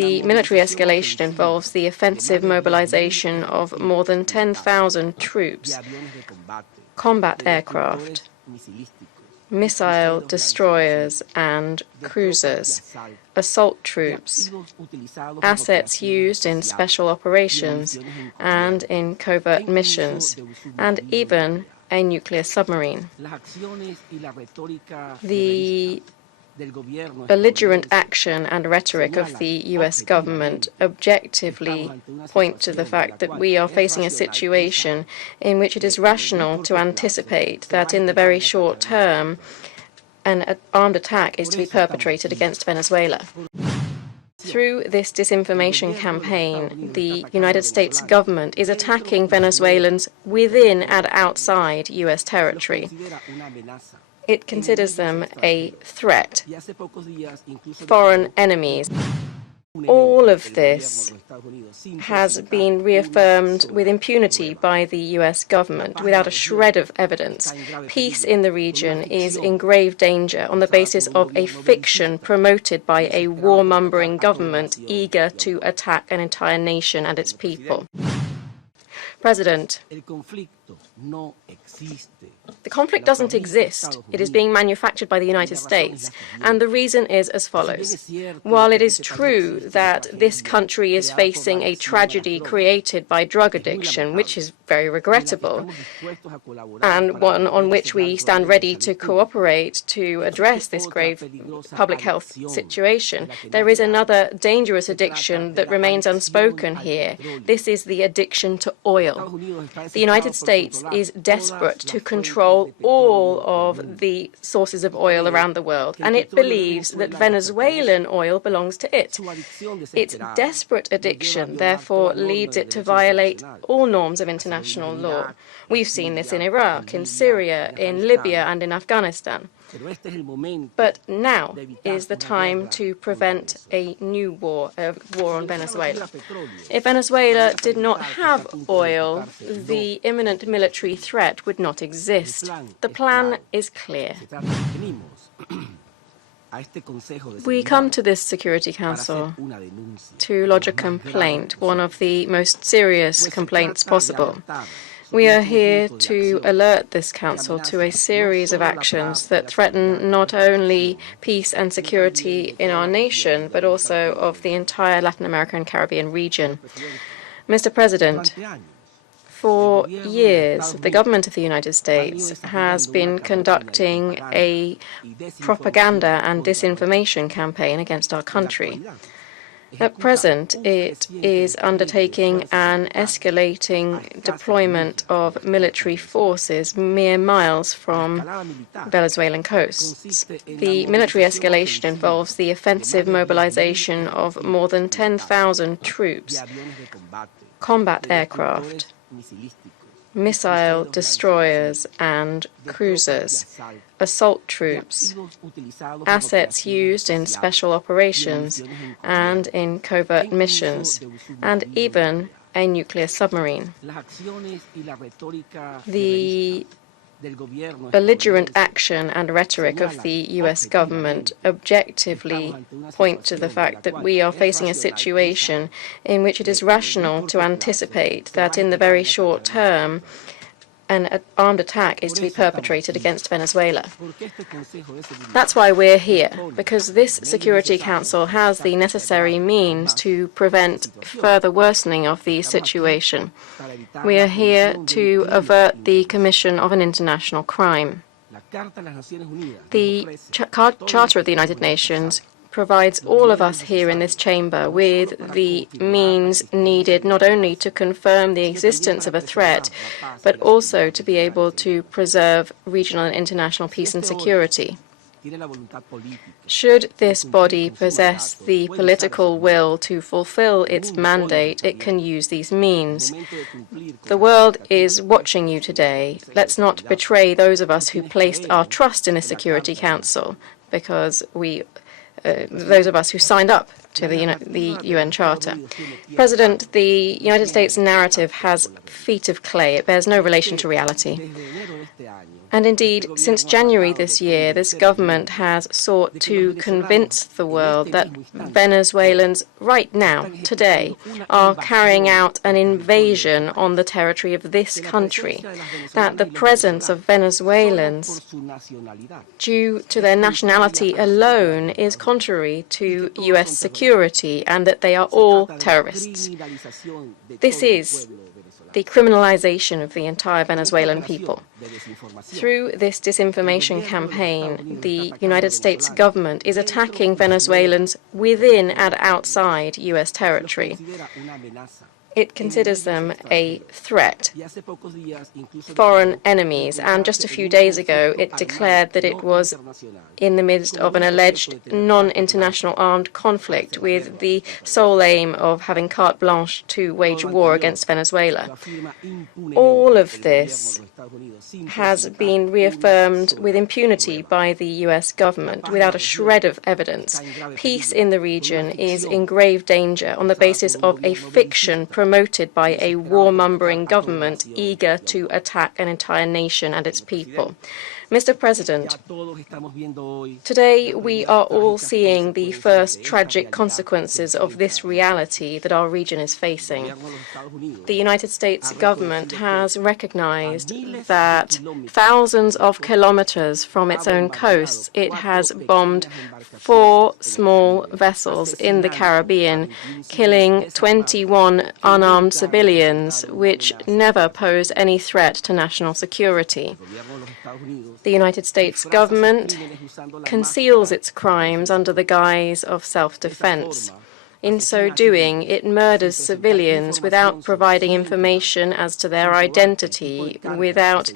The military escalation involves the offensive mobilization of more than 10,000 troops, combat aircraft, missile destroyers and cruisers, assault troops, assets used in special operations and in covert missions, and even a nuclear submarine. The belligerent action and rhetoric of the U.S. government objectively point to the fact that we are facing a situation in which it is rational to anticipate that in the very short term an armed attack is to be perpetrated against Venezuela. Through this disinformation campaign, the United States government is attacking Venezuelans within and outside U.S. territory. It considers them a threat, foreign enemies. All of this has been reaffirmed with impunity by the U.S. government without a shred of evidence. Peace in the region is in grave danger on the basis of a fiction promoted by a warmongering government eager to attack an entire nation and its people. President, the conflict doesn't exist. It is being manufactured by the United States. And the reason is as follows. While it is true that this country is facing a tragedy created by drug addiction, which is very regrettable, and one on which we stand ready to cooperate to address this grave public health situation, there is another dangerous addiction that remains unspoken here. This is the addiction to oil. The United States is desperate to control all of the sources of oil around the world, and it believes that Venezuelan oil belongs to it. Its desperate addiction, therefore, leads it to violate all norms of international law. We've seen this in Iraq, in Syria, in Libya, and in Afghanistan. But now is the time to prevent a new war, a war on Venezuela. If Venezuela did not have oil, the imminent military threat would not exist. The plan is clear. We come to this Security Council to lodge a complaint, one of the most serious complaints possible. We are here to alert this Council to a series of actions that threaten not only peace and security in our nation, but also of the entire Latin American and Caribbean region. Mr. President, for years, the government of the United States has been conducting a propaganda and disinformation campaign against our country. At present, it is undertaking an escalating deployment of military forces mere miles from Venezuelan coasts. The military escalation involves the offensive mobilization of more than 10,000 troops, combat aircraft, missile destroyers and cruisers, assault troops, assets used in special operations and in covert missions, and even a nuclear submarine. The belligerent action and rhetoric of the U.S. government objectively point to the fact that we are facing a situation in which it is rational to anticipate that in the very short term an armed attack is to be perpetrated against Venezuela. That's why we're here, because this Security Council has the necessary means to prevent further worsening of the situation. We are here to avert the commission of an international crime. The Charter of the United Nations provides all of us here in this chamber with the means needed not only to confirm the existence of a threat, but also to be able to preserve regional and international peace and security. Should this body possess the political will to fulfill its mandate, it can use these means. The world is watching you today. Let's not betray those of us who placed our trust in the Security Council, because those of us who signed up to the UN Charter. President, the United States narrative has feet of clay. It bears no relation to reality. And indeed, since January this year, this government has sought to convince the world that Venezuelans right now, today, are carrying out an invasion on the territory of this country, that the presence of Venezuelans, due to their nationality alone, is contrary to U.S. security, and that they are all terrorists. This is the criminalization of the entire Venezuelan people. Through this disinformation campaign, the United States government is attacking Venezuelans within and outside U.S. territory. It considers them a threat, foreign enemies, and just a few days ago it declared that it was in the midst of an alleged non-international armed conflict with the sole aim of having carte blanche to wage war against Venezuela. All of this has been reaffirmed with impunity by the U.S. government without a shred of evidence. Peace in the region is in grave danger on the basis of a fiction promoted by a warmongering government eager to attack an entire nation and its people. Mr. President, today we are all seeing the first tragic consequences of this reality that our region is facing. The United States government has recognized that thousands of kilometers from its own coasts, it has bombed 4 small vessels in the Caribbean, killing 21 unarmed civilians, which never posed any threat to national security. The United States government conceals its crimes under the guise of self-defense. In so doing, it murders civilians without providing information as to their identity, without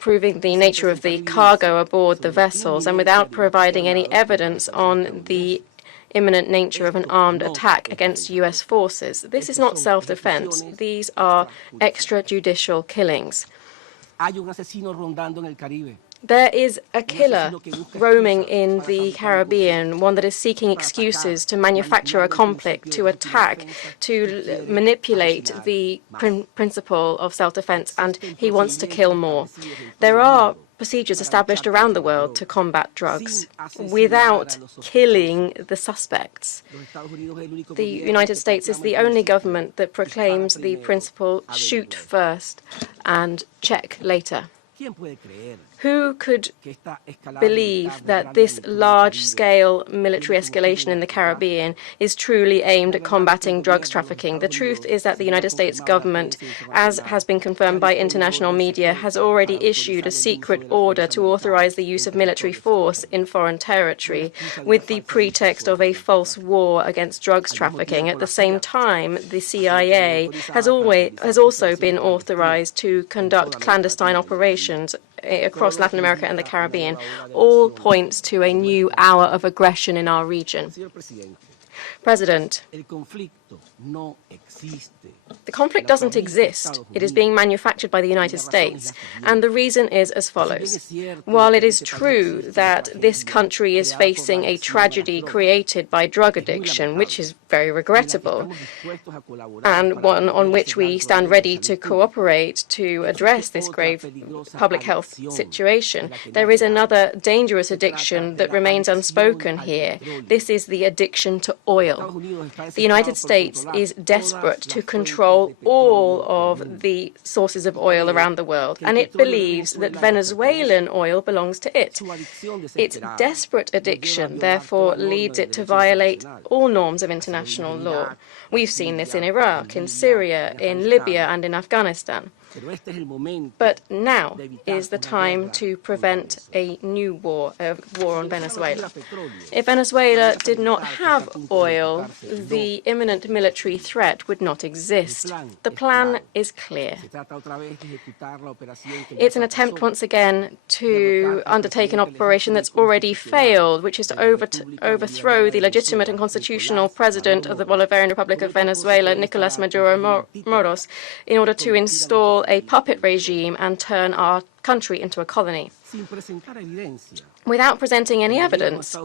proving the nature of the cargo aboard the vessels, and without providing any evidence on the imminent nature of an armed attack against U.S. forces. This is not self-defense. These are extrajudicial killings. There is a killer roaming in the Caribbean, one that is seeking excuses to manufacture a conflict, to attack, to manipulate the principle of self-defense, and he wants to kill more. There are procedures established around the world to combat drugs without killing the suspects. The United States is the only government that proclaims the principle, shoot first and check later. Who could believe that this large-scale military escalation in the Caribbean is truly aimed at combating drugs trafficking? The truth is that the United States government, as has been confirmed by international media, has already issued a secret order to authorize the use of military force in foreign territory with the pretext of a false war against drugs trafficking. At the same time, the CIA has also been authorized to conduct clandestine operations across Latin America and the Caribbean. All points to a new hour of aggression in our region. President, the conflict doesn't exist. It is being manufactured by the United States. And the reason is as follows. While it is true that this country is facing a tragedy created by drug addiction, which is very regrettable, and one on which we stand ready to cooperate to address this grave public health situation, there is another dangerous addiction that remains unspoken here. This is the addiction to oil. The United States is desperate to control all of the sources of oil around the world, and it believes that Venezuelan oil belongs to it. Its desperate addiction, therefore, leads it to violate all norms of international law. We've seen this in Iraq, in Syria, in Libya, and in Afghanistan. But now is the time to prevent a new war, a war on Venezuela. If Venezuela did not have oil, the imminent military threat would not exist. The plan is clear. It's an attempt once again to undertake an operation that's already failed, which is to overthrow the legitimate and constitutional president of the Bolivarian Republic of Venezuela, Nicolas Maduro Moros, in order to install a puppet regime and turn our country into a colony. Without presenting any evidence,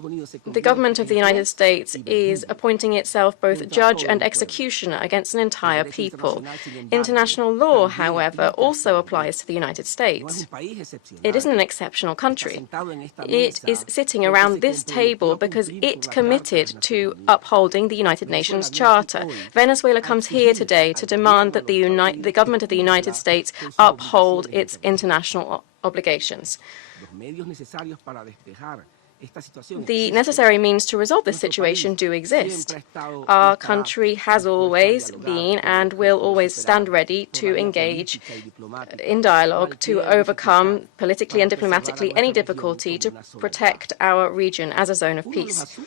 the government of the United States is appointing itself both judge and executioner against an entire people. International law, however, also applies to the United States. It isn't an exceptional country. It is sitting around this table because it committed to upholding the United Nations Charter. Venezuela comes here today to demand that the government of the United States uphold its international obligations. The necessary means to resolve this situation do exist. Our country has always been and will always stand ready to engage in dialogue to overcome politically and diplomatically any difficulty to protect our region as a zone of peace.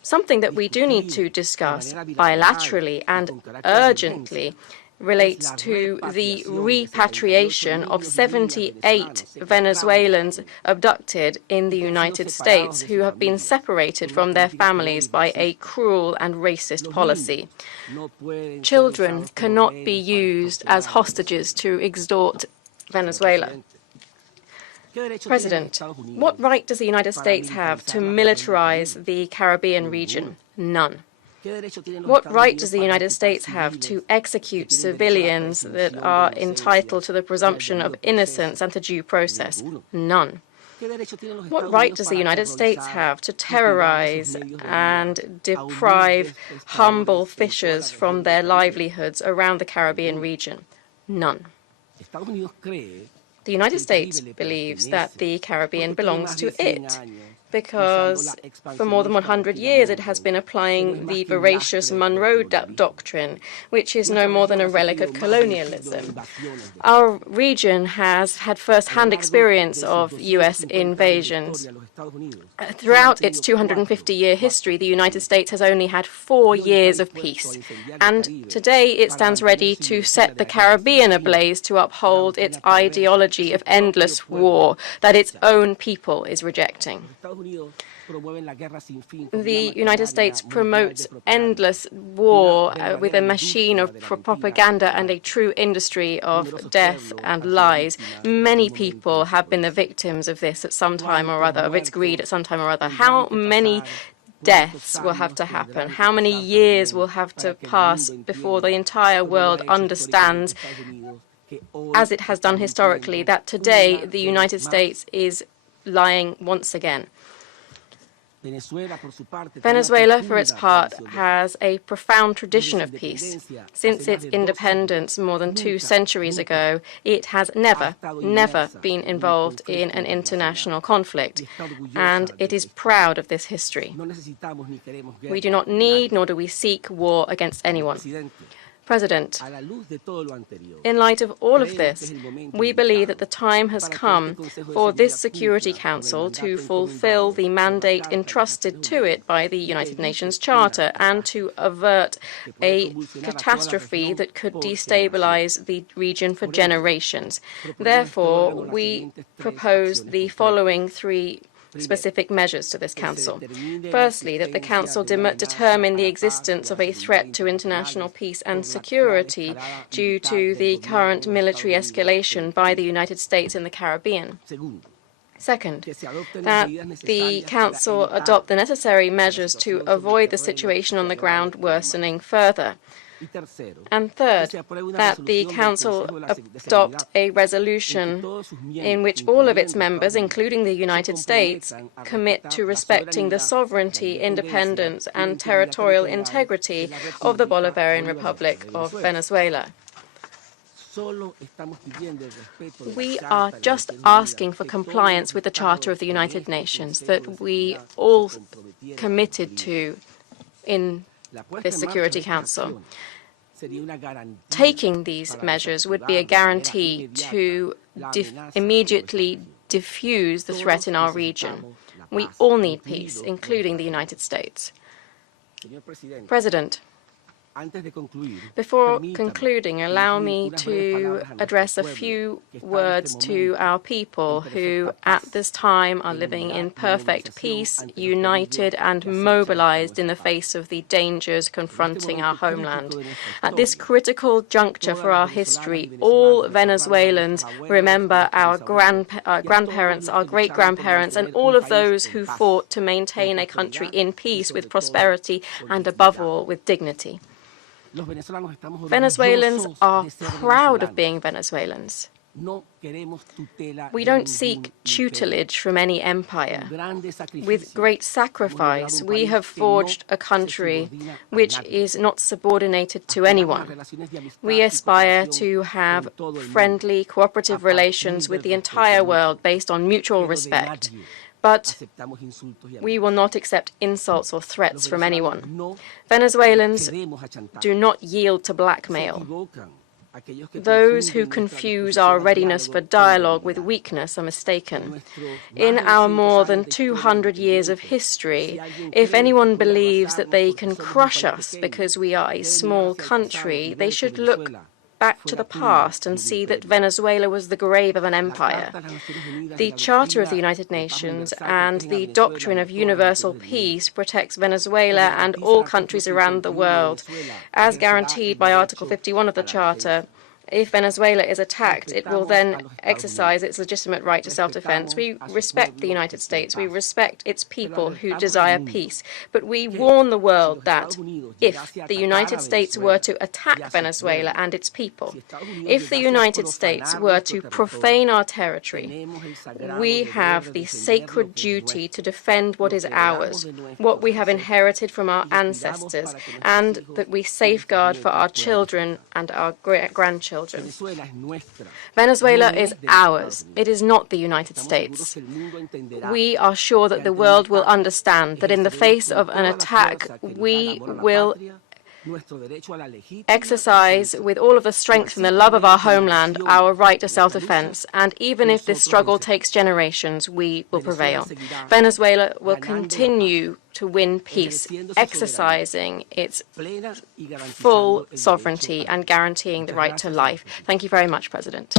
Something that we do need to discuss bilaterally and urgently relates to the repatriation of 78 Venezuelans abducted in the United States who have been separated from their families by a cruel and racist policy. Children cannot be used as hostages to extort Venezuela. President, what right does the United States have to militarize the Caribbean region? None. What right does the United States have to execute civilians that are entitled to the presumption of innocence and to due process? None. What right does the United States have to terrorize and deprive humble fishers from their livelihoods around the Caribbean region? None. The United States believes that the Caribbean belongs to it, because for more than 100 years it has been applying the voracious Monroe Doctrine, which is no more than a relic of colonialism. Our region has had first-hand experience of U.S. invasions. Throughout its 250-year history, the United States has only had 4 years of peace, and today it stands ready to set the Caribbean ablaze to uphold its ideology of endless war that its own people is rejecting. The United States promotes endless war with a machine of propaganda and a true industry of death and lies. Many people have been the victims of this at some time or other, of its greed at some time or other. How many deaths will have to happen? How many years will have to pass before the entire world understands, as it has done historically, that today the United States is lying once again? Venezuela, for its part, has a profound tradition of peace. Since its independence more than 2 centuries ago, it has never been involved in an international conflict, and it is proud of this history. We do not need, nor do we seek, war against anyone. President, in light of all of this, we believe that the time has come for this Security Council to fulfill the mandate entrusted to it by the United Nations Charter and to avert a catastrophe that could destabilize the region for generations. Therefore, we propose the following 3 specific measures to this Council. Firstly, that the Council determine the existence of a threat to international peace and security due to the current military escalation by the United States in the Caribbean. Second, that the Council adopt the necessary measures to avoid the situation on the ground worsening further. And third, that the Council adopt a resolution in which all of its members, including the United States, commit to respecting the sovereignty, independence, and territorial integrity of the Bolivarian Republic of Venezuela. We are just asking for compliance with the Charter of the United Nations that we all committed to in this Security Council. Taking these measures would be a guarantee to immediately diffuse the threat in our region. We all need peace, including the United States. President, Before concluding, allow me to address a few words to our people who at this time are living in perfect peace, united and mobilized in the face of the dangers confronting our homeland. At this critical juncture for our history, all Venezuelans remember our grandparents, our great-grandparents, and all of those who fought to maintain a country in peace with prosperity and, above all, with dignity. Venezuelans are proud of being Venezuelans. We don't seek tutelage from any empire. With great sacrifice, we have forged a country which is not subordinated to anyone. We aspire to have friendly, cooperative relations with the entire world based on mutual respect. But we will not accept insults or threats from anyone. Venezuelans do not yield to blackmail. Those who confuse our readiness for dialogue with weakness are mistaken. In our more than 200 years of history, if anyone believes that they can crush us because we are a small country, they should look back to the past and see that Venezuela was the grave of an empire. The Charter of the United Nations and the doctrine of universal peace protects Venezuela and all countries around the world. As guaranteed by Article 51 of the Charter, if Venezuela is attacked, it will then exercise its legitimate right to self-defense. We respect the United States. We respect its people who desire peace. But we warn the world that if the United States were to attack Venezuela and its people, if the United States were to profane our territory, we have the sacred duty to defend what is ours, what we have inherited from our ancestors, and that we safeguard for our children and our grandchildren. Venezuela is ours. It is not the United States. We are sure that the world will understand that in the face of an attack, we will exercise with all of the strength and the love of our homeland our right to self-defense, and even if this struggle takes generations, we will prevail. Venezuela will continue to win peace, exercising its full sovereignty and guaranteeing the right to life. Thank you very much, President.